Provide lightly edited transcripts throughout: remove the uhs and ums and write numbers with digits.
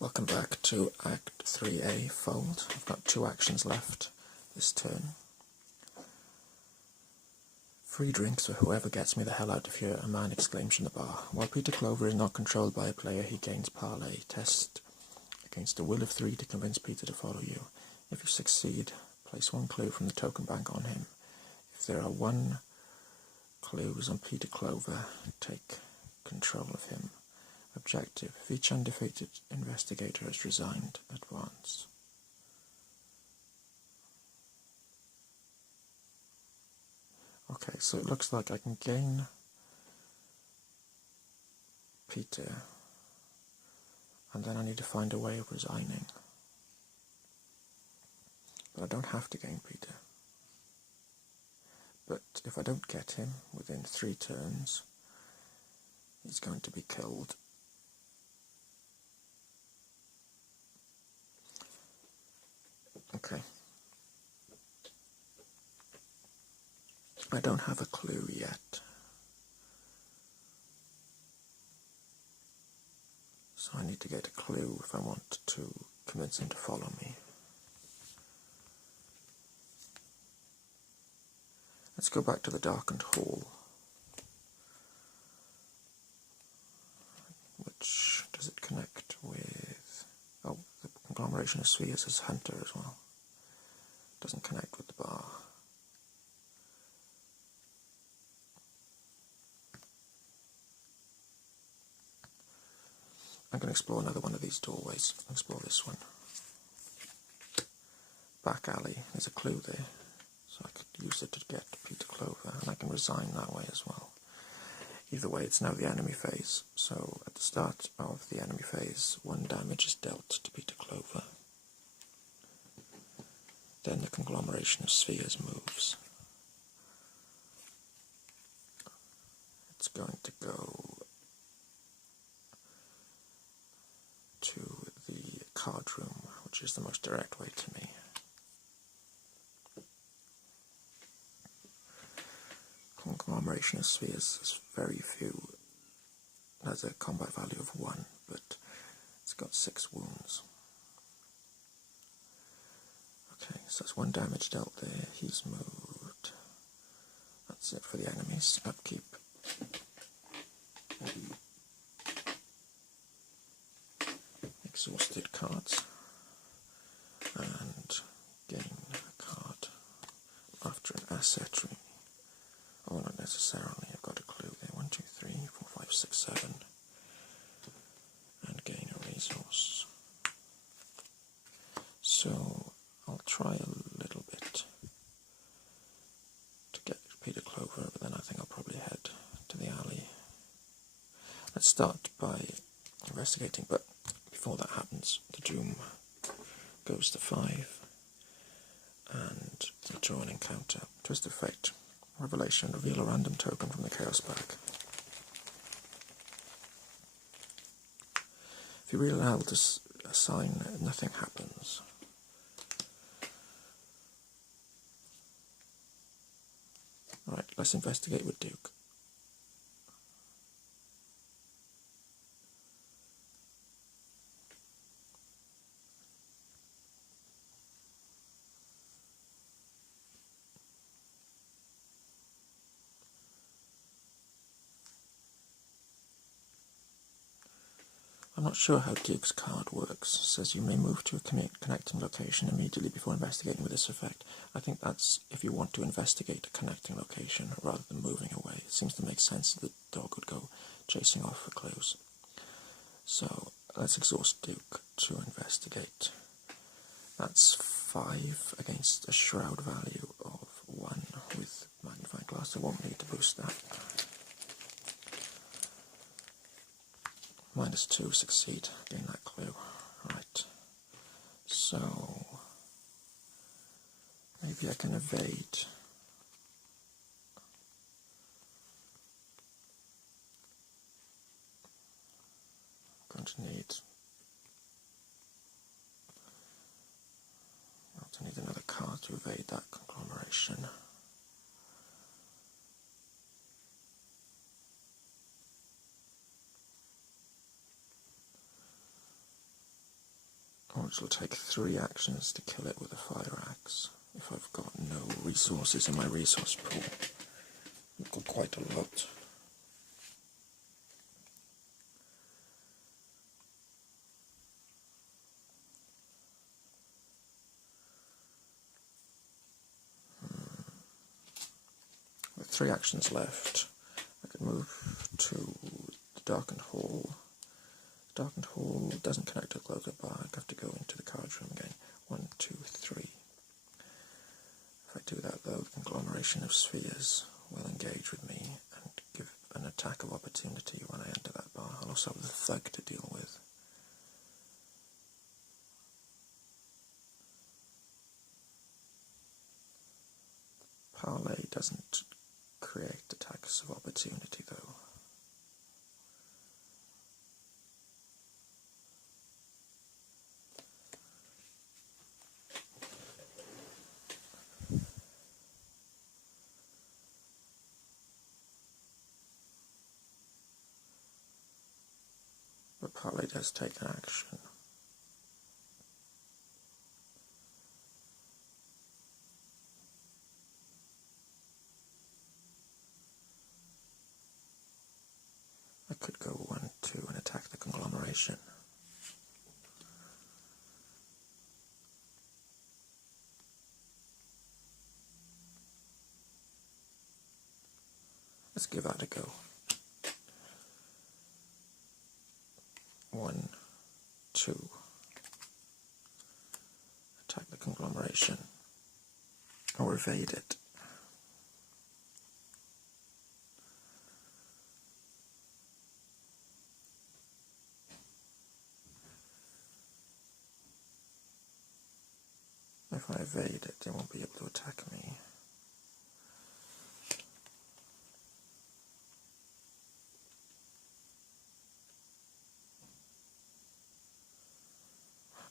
Welcome back to Act 3A, Fold. I've got 2 actions left this turn. Free drinks for whoever gets me the hell out of here, a man exclaims from the bar. While Peter Clover is not controlled by a player, he gains parley. Test against a will of 3 to convince Peter to follow you. If you succeed, place 1 clue from the token bank on him. If there are 1 clues on Peter Clover, take control of him. Objective: if each undefeated investigator has resigned, advance. Okay, so it looks like I can gain Peter, and then I need to find a way of resigning. But I don't have to gain Peter. But if I don't get him within 3 turns, he's going to be killed. Okay. I don't have a clue yet. So I need to get a clue if I want to convince him to follow me. Let's go back to the darkened hall. Which does it connect with? Oh, the conglomeration of spheres is Hunter as well. Doesn't connect with the bar. I'm going to explore another one of these doorways. I'll explore this one. Back alley. There's a clue there. So I could use it to get Peter Clover, and I can resign that way as well. Either way, it's now the enemy phase. So at the start of the enemy phase, 1 damage is dealt to Peter Clover. Then the conglomeration of spheres moves. It's going to go to the card room, which is the most direct way to me. Conglomeration of spheres has very few. It has a combat value of 1, but it's got 6 wounds. Okay, so that's 1 damage dealt there. He's moved. That's it for the enemies. Upkeep. Exhausted cards. And gain a card after an asset tree. Oh, not necessarily. I've got a clue there. 1, 2, 3, 4, 5, 6, 7. And gain a resource. So I'll try a little bit to get Peter Clover, but then I think I'll probably head to the alley. Let's start by investigating, but before that happens, the doom goes to 5, and I draw an encounter. Twist of Fate. Revelation. Reveal a random token from the Chaos Pack. If you reveal L to assign, nothing happens. Alright, let's investigate with Duke. I'm not sure how Duke's card works. It says you may move to a connecting location immediately before investigating with this effect. I think that's if you want to investigate a connecting location rather than moving away. It seems to make sense that the dog would go chasing off for clues. So let's exhaust Duke to investigate. That's 5 against a shroud value of 1 with magnifying glass. I won't need to boost that. -2, succeed, gain that clue. Right. So maybe I can evade. I'm going to need another card to evade that conglomeration. which will take 3 actions to kill it with a fire axe. If I've got no resources in my resource pool, I've got quite a lot. With 3 actions left, I could move to the Darkened Hall. The Darkened Hall doesn't connect to the Clover Bar. I have to go into the card room again. 1, 2, 3. If I do that though, the conglomeration of spheres will engage with me and give an attack of opportunity when I enter that bar. I'll also have the thug to deal with. Parley doesn't create attacks of opportunity though. But Parley does take an action. I could go 1, 2 and attack the conglomeration. Let's give that a go. 1, 2. Attack the conglomeration. Or evade it. If I evade it, it won't be able to attack me.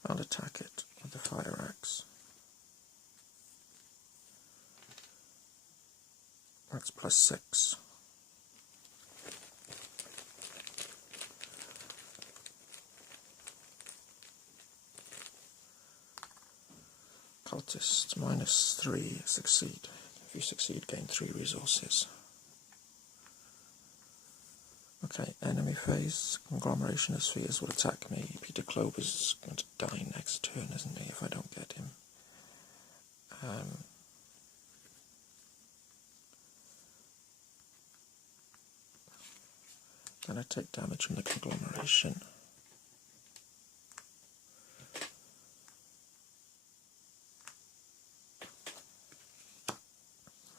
I'll attack it with the fire axe. That's +6. Cultists -3 succeed. If you succeed, gain 3 resources. Okay, enemy phase. Conglomeration of spheres will attack me. Peter Clover's going to die next turn, isn't he, if I don't get him? Then I take damage from the conglomeration.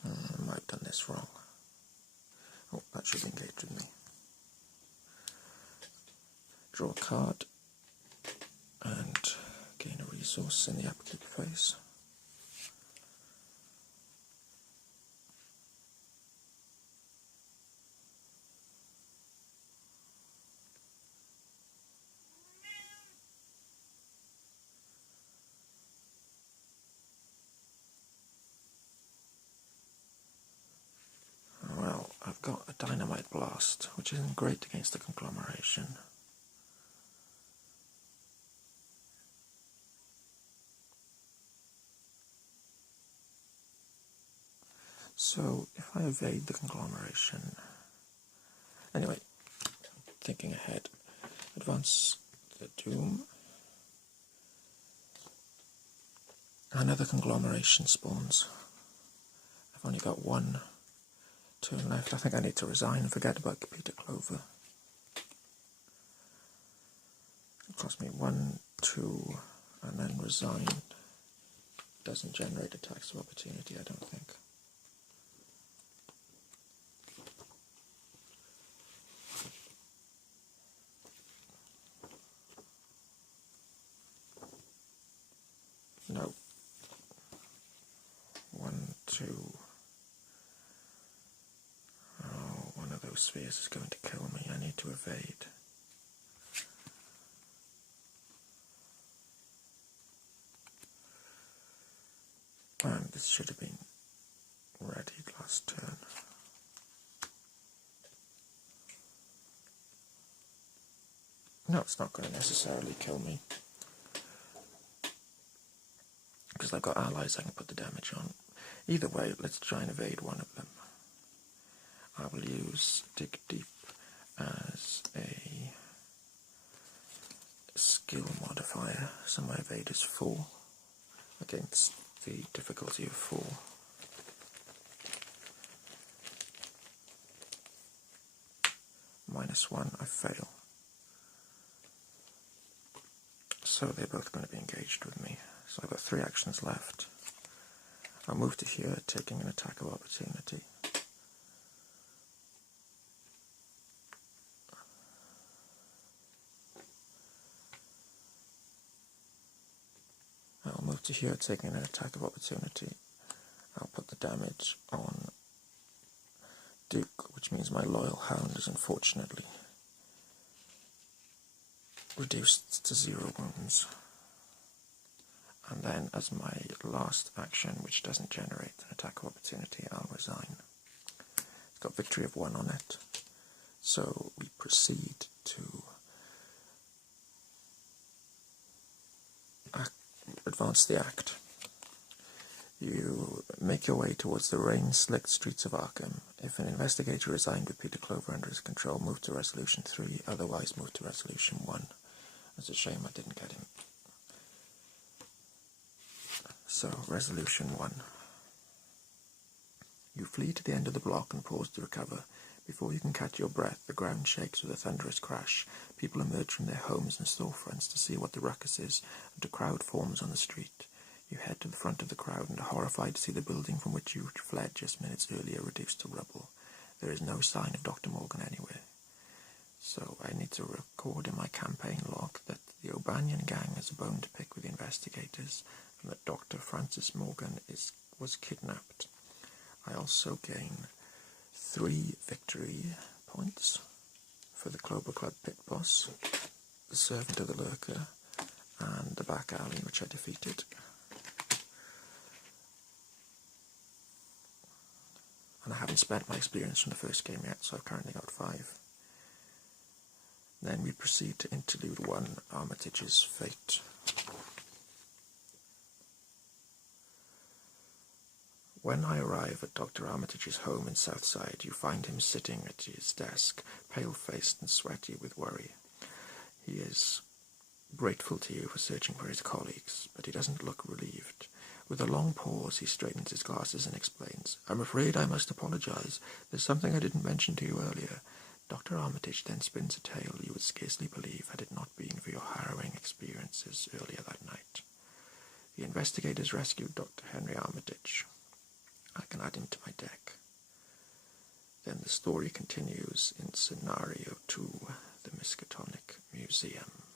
I might have done this wrong. Oh, that should engage with me. Draw a card and gain a resource in the upkeep phase. Well, I've got a dynamite blast, which isn't great against the conglomeration. So, if I evade the conglomeration... Anyway, thinking ahead. Advance the Doom. Another conglomeration spawns. I've only got 1 turn left. I think I need to resign and forget about Peter Clover. It cost me 1, 2, and then resign. Doesn't generate attacks of opportunity, I don't think. No. 1, 2. Oh, one of those spheres is going to kill me. I need to evade. And this should have been ready last turn. No, it's not going to necessarily kill me. because I've got allies I can put the damage on. Either way, let's try and evade one of them. I will use Dig Deep as a skill modifier, so my evade is 4 against the difficulty of 4. -1, I fail. So they're both going to be engaged with me. So I've got 3 actions left. I'll move to here, taking an attack of opportunity. I'll move to here, taking an attack of opportunity. I'll put the damage on Duke, which means my loyal hound is unfortunately reduced to 0 wounds. And then as my last action, which doesn't generate an attack of opportunity, I'll resign. It's got victory of 1 on it. So we proceed to advance the act. You make your way towards the rain-slicked streets of Arkham. If an investigator resigned with Peter Clover under his control, move to Resolution 3, otherwise move to Resolution 1. It's a shame I didn't get him. So, Resolution 1. You flee to the end of the block and pause to recover. Before you can catch your breath, the ground shakes with a thunderous crash. People emerge from their homes and storefronts to see what the ruckus is, and a crowd forms on the street. You head to the front of the crowd and are horrified to see the building from which you fled just minutes earlier reduced to rubble. There is no sign of Dr. Morgan anywhere. So I need to record in my campaign log that the O'Banion gang has a bone to pick with the investigators, and that Dr. Francis Morgan was kidnapped. I also gain 3 victory points for the Clover Club pit boss, the Servant of the Lurker, and the back alley which I defeated. And I haven't spent my experience from the first game yet, so I've currently got 5. Then we proceed to Interlude 1, Armitage's Fate. When I arrive at Dr. Armitage's home in Southside, you find him sitting at his desk, pale-faced and sweaty with worry. He is grateful to you for searching for his colleagues, but he doesn't look relieved. With a long pause, he straightens his glasses and explains, "I'm afraid I must apologize. There's something I didn't mention to you earlier." Dr. Armitage then spins a tale you would scarcely believe had it not been for your harrowing experiences earlier that night. The investigators rescued Dr. Henry Armitage. I can add him to my deck. Then the story continues in Scenario 2, the Miskatonic Museum.